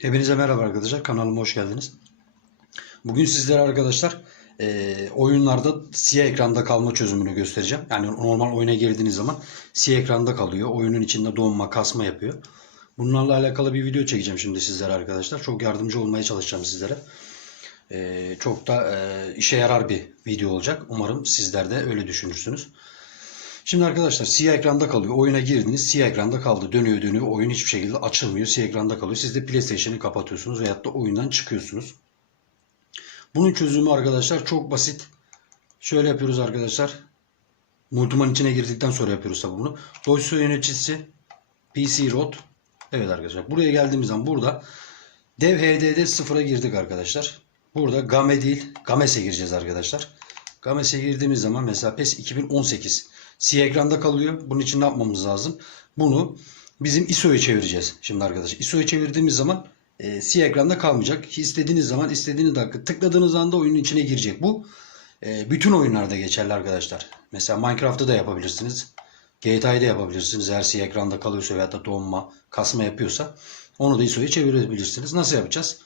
Hepinize merhaba arkadaşlar. Kanalıma hoş geldiniz. Bugün sizlere arkadaşlar e, oyunlarda siyah ekranda kalma çözümünü göstereceğim. Yani normal oyuna girdiğiniz zaman siyah ekranda kalıyor. Oyunun içinde donma, kasma yapıyor. Bunlarla alakalı bir video çekeceğim şimdi sizlere arkadaşlar. Çok yardımcı olmaya çalışacağım sizlere. E, çok da e, işe yarar bir video olacak. Umarım sizler de öyle düşünürsünüz. Şimdi arkadaşlar siyah ekranda kalıyor. Oyuna girdiniz siyah ekranda kaldı. Dönüyor dönüyor. Oyun hiçbir şekilde açılmıyor. Siyah ekranda kalıyor. Siz de PlayStation'ı kapatıyorsunuz veyahut da oyundan çıkıyorsunuz. Bunun çözümü arkadaşlar çok basit. Şöyle yapıyoruz arkadaşlar. Multiman içine girdikten sonra yapıyoruz tabi bunu. Dosya yöneticisi PC Root. Evet arkadaşlar. Buraya geldiğimiz zaman burada Dev HDD 0'a girdik arkadaşlar. Burada Game değil Games'e gireceğiz arkadaşlar. Games'e girdiğimiz zaman mesela PES 2018 siyah ekranda kalıyor. Bunun için ne yapmamız lazım? Bunu bizim ISO'ya çevireceğiz. Şimdi arkadaşlar ISO'ya çevirdiğimiz zaman e, siyah ekranda kalmayacak. İstediğiniz zaman istediğiniz dakika tıkladığınız anda oyunun içine girecek. Bu e, bütün oyunlarda geçerli arkadaşlar. Mesela Minecraft'ta da yapabilirsiniz. GTA'da yapabilirsiniz. Eğer siyah ekranda kalıyorsa veyahut da donma, kasma yapıyorsa onu da ISO'ya çevirebilirsiniz. Nasıl yapacağız?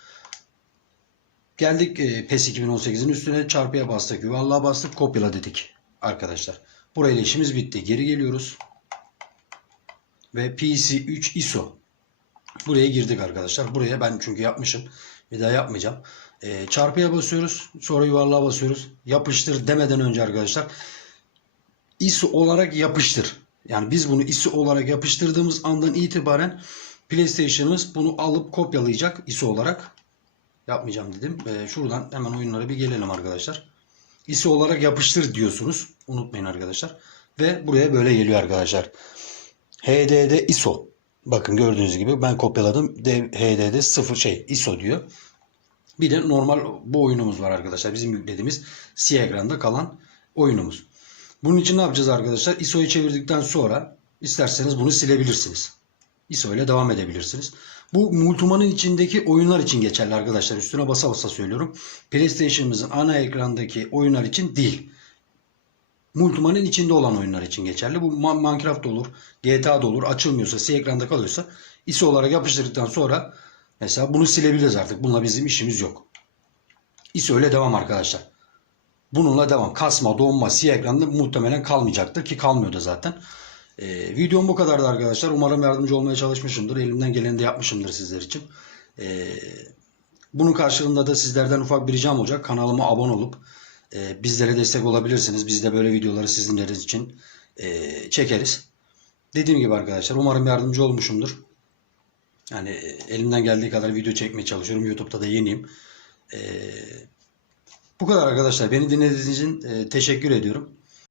Geldik e, PES 2018'in üstüne çarpıya bastık. Yuvarlığa bastık. Kopyala dedik arkadaşlar. Burayla işimiz bitti. Geri geliyoruz. Ve PC3 ISO. Buraya girdik arkadaşlar. Buraya ben çünkü yapmışım. Bir daha yapmayacağım. E, çarpıya basıyoruz. Sonra yuvarlığa basıyoruz. Yapıştır demeden önce arkadaşlar ISO olarak yapıştır. Yani biz bunu ISO olarak yapıştırdığımız andan itibaren PlayStation'ımız bunu alıp kopyalayacak ISO olarak. Yapmayacağım dedim. Ee, şuradan hemen oyunlara bir gelelim arkadaşlar. ISO olarak yapıştır diyorsunuz. Unutmayın arkadaşlar. Ve buraya böyle geliyor arkadaşlar. HDD ISO. Bakın gördüğünüz gibi ben kopyaladım. HDD 0 şey ISO diyor. Bir de normal bu oyunumuz var arkadaşlar. Bizim yüklediğimiz siyah ekranda kalan oyunumuz. Bunun için ne yapacağız arkadaşlar? ISO'yu çevirdikten sonra isterseniz bunu silebilirsiniz. ISO ile devam edebilirsiniz. Bu multimanın içindeki oyunlar için geçerli arkadaşlar. Üstüne basa basa söylüyorum. PlayStation'ımızın ana ekrandaki oyunlar için değil. Multimanın içinde olan oyunlar için geçerli. Bu Minecraft olur, GTA da olur. Açılmıyorsa, siyah ekranda kalıyorsa ISO olarak yapıştırdıktan sonra mesela bunu silebiliriz artık. Bununla bizim işimiz yok. ISO ile devam arkadaşlar. Bununla devam. Kasma, donma, siyah ekranda muhtemelen kalmayacaktır ki kalmıyor da zaten. Ee, videom bu kadardı arkadaşlar. Umarım yardımcı olmaya çalışmışımdır. Elimden geleni de yapmışımdır sizler için. Ee, bunun karşılığında da sizlerden ufak bir ricam olacak. Kanalıma abone olup e, bizlere destek olabilirsiniz. Biz de böyle videoları sizler için e, çekeriz. Dediğim gibi arkadaşlar umarım yardımcı olmuşumdur. Yani e, elimden geldiği kadar video çekmeye çalışıyorum. YouTube'da da yeniyim. Ee, bu kadar arkadaşlar. Beni dinlediğiniz için e, teşekkür ediyorum.